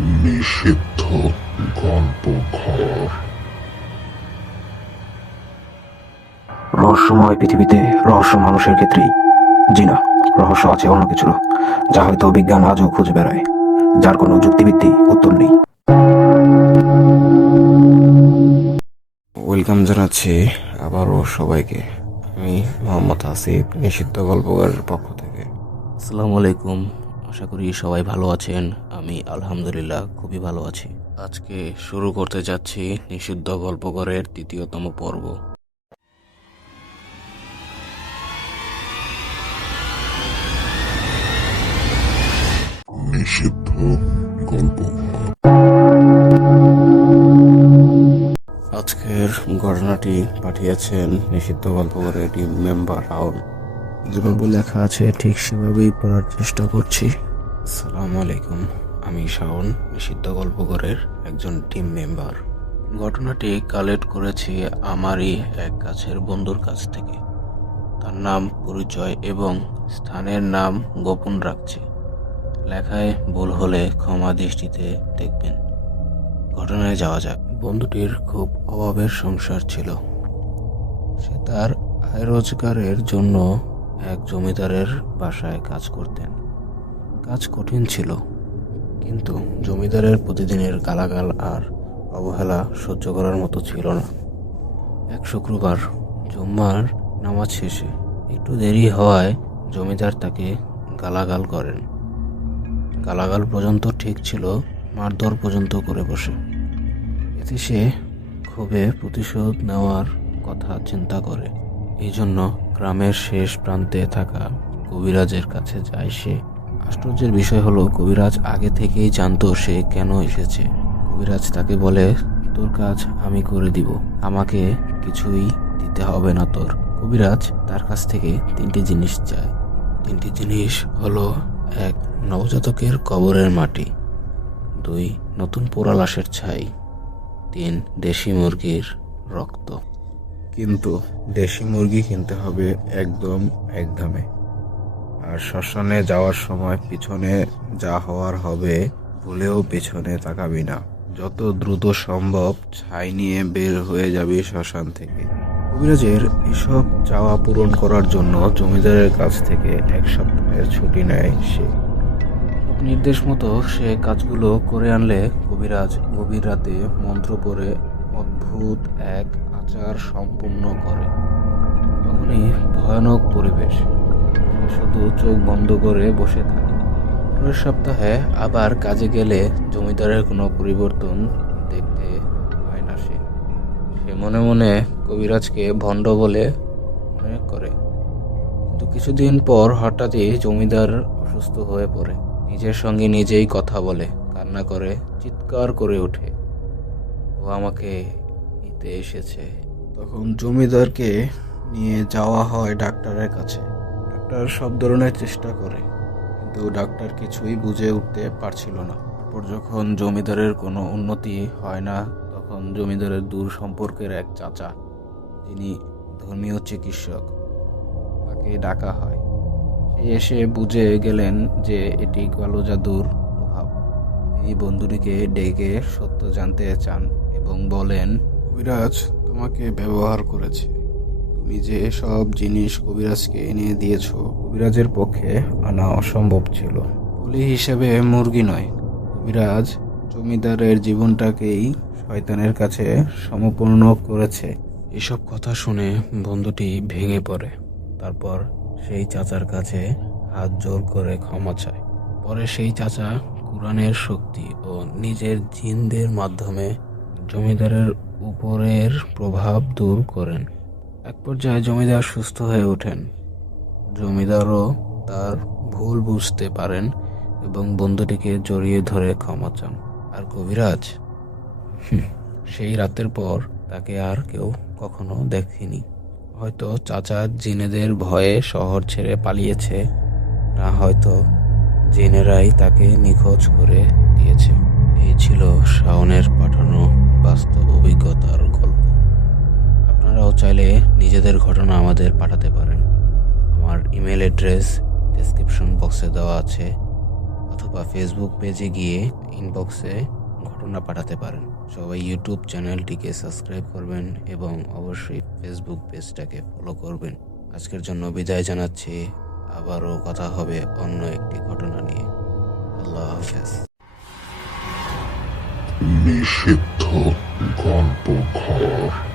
নিষিদ্ধ গল্পঘর। রহস্যময় পৃথিবীতে রহস্য মানুষের ক্ষেত্রেই। জি না, রহস্য আছে অন্য কিছুর, যা হয়তো বিজ্ঞান আজও খুঁজে বেড়ায়, যার কোনো যুক্তিভিত্তি উত্তর নেই। ওয়েলকাম জানাচ্ছি আবারও সবাইকে। আমি মোহাম্মদ আসিফ, নিষিদ্ধ গল্পঘরের পক্ষ থেকে। আসসালামু আলাইকুম, আশা করি সবাই ভালো আছেন। আমি আলহামদুলিল্লাহ খুবই ভালো আছি। আজকে শুরু করতে যাচ্ছি নিষিদ্ধ গল্পঘরের ৩য়তম পর্ব। নিষিদ্ধ গল্পঘর। আজকের ঘটনাটি পাঠিয়েছেন নিষিদ্ধ গল্পঘরের টিম মেম্বার শাওন। যেভাবে লেখা আছে ঠিক সেভাবেই পড়ার চেষ্টা করছি। আসসালামু আলাইকুম, আমি শাওন, নিষিদ্ধ গল্পঘরের একজন টিম মেম্বার। ঘটনাটি কালেক্ট করেছি আমারই এক কাছের বন্ধুর কাছ থেকে। তার নাম, পরিচয় এবং স্থানের নাম গোপন রাখছি। লেখায় ভুল হলে ক্ষমা দৃষ্টিতে দেখবেন। ঘটনায় যাওয়া যাক। বন্ধুটির খুব অভাবের সংসার ছিল। সে তার আয় রোজগারের জন্য এক জমিদারের বাসায় কাজ করতেন। কাজ কঠিন ছিল, কিন্তু জমিদারের প্রতিদিনের গালাগাল আর অবহেলা সহ্য করার মতো ছিল না। এক শুক্রবার জুম্মার নামাজ শেষে একটু দেরি হওয়ায় জমিদার তাকে গালাগাল করেন। গালাগাল পর্যন্ত ঠিক ছিল, মারধর পর্যন্ত করে বসে। এতে সে ক্ষোভে প্রতিশোধ নেওয়ার কথা চিন্তা করে। এই জন্য গ্রামের শেষ প্রান্তে থাকা কবিরাজের কাছে যায় সে। আশ্চর্যের বিষয় হলো, কবিরাজ আগে থেকেই জানতো সে কেন এসেছে। কবিরাজ তাকে বলে, তোর কাজ আমি করে দিব, আমাকে কিছুই দিতে হবে না তোর। কবিরাজ তার কাছ থেকে 3টি জিনিস চায়। 3টি জিনিস হলো: 1, নবজাতকের কবরের মাটি; 2, নতুন পোড়া লাশের ছাই; 3, দেশি মুরগির রক্ত। কিন্তু দেশি মুরগি কিনতে হবে একদম একদামে। আর শ্মশানে যাওয়ার সময় পিছনে যা হওয়ার হবে, ভুলেও পেছনে তাকাবি না। যত দ্রুত সম্ভব ছাই নিয়ে বের হয়ে যাবি শ্মশান থেকে। কবিরাজের এসব চাওয়া পূরণ করার জন্য জমিদারের কাছ থেকে 1 সপ্তাহের ছুটি নেয় সে। সব নির্দেশ মতো সে কাজগুলো করে আনলে কবিরাজ গভীর রাতে মন্ত্র পড়ে অদ্ভুত এক আচার সম্পূর্ণ করে। তখনই ভয়ানক পরিবেশ। সে শুধু চোখ বন্ধ করে বসে থাকে। পরের সপ্তাহে আবার কাজে গেলে জমিদারের কোনো পরিবর্তন দেখতে পায় না সে। সে মনে মনে কবিরাজকে ভণ্ড বলে মনে করে। কিন্তু কিছুদিন পর হঠাৎই জমিদার অসুস্থ হয়ে পড়ে। নিজের সঙ্গে নিজেই কথা বলে, কান্না করে, চিৎকার করে ওঠে, ও আমাকে নিতে এসেছে। তখন জমিদারকে নিয়ে যাওয়া হয় ডাক্তারের কাছে। ডাক্তার সব ধরনের চেষ্টা করে, কিন্তু ডাক্তার কিছুই বুঝে উঠতে পারছিল না। তারপর যখন জমিদারের কোনো উন্নতি হয় না, তখন জমিদারের দূর সম্পর্কের এক চাচা, যিনি ধর্মীয় চিকিৎসক, তাকে ডাকা হয়। সে এসে বুঝে গেলেন যে এটি কালো জাদুর প্রভাব। তিনি বন্ধুটিকে ডেকে সত্য জানতে চান এবং বলেন, কবিরাজ তোমাকে ব্যবহার করেছে। তুমি যে সব জিনিস কবিরাজকে এনে দিয়েছ, কবিরাজের পক্ষে আনা অসম্ভব ছিল। বলি হিসেবে মুরগি নয়, কবিরাজ জমিদারের জীবনটাকেই শয়তানের কাছে সমর্পণ করেছে। এসব কথা শুনে বন্ধুটি ভেঙে পড়ে। তারপর সেই চাচার কাছে হাত জোর করে ক্ষমা চায়। পরে সেই চাচা কুরআনের শক্তি ও নিজের জিনদের মাধ্যমে জমিদারের উপরের প্রভাব দূর করেন। এক পর্যায়ে জমিদার সুস্থ হয়ে ওঠেন। জমিদারও তার ভুল বুঝতে পারেন এবং বন্ধুটিকে জড়িয়ে ধরে ক্ষমা চান। আর কবিরাজ, সেই রাতের পর তাকে আর কেউ কখনো দেখেনি। হয়তো চাচা জিনেদের ভয়ে শহর ছেড়ে পালিয়েছে, না হয়তো জিনেরাই তাকে নিখোঁজ করে দিয়েছে। এই ছিল শাওনের পাঠানো বাস্তব অভিজ্ঞতার গল্প। আপনারাও চাইলে নিজেদের ঘটনা আমাদের পাঠাতে পারেন। আমার ইমেল অ্যাড্রেস ডেসক্রিপশন বক্সে দেওয়া আছে, অথবা অথবা ফেসবুক পেজে গিয়ে ইনবক্সে ঘটনা পাঠাতে পারেন। সবাই ইউটিউব চ্যানেলটিকে সাবস্ক্রাইব করবেন এবং অবশ্যই ফেসবুক পেজটাকে ফলো করবেন। আজকের জন্য বিদায় জানাচ্ছি। আবারও কথা হবে অন্য একটি ঘটনা নিয়ে। আল্লাহ হাফেজ। নিষিদ্ধ গল্প ঘর।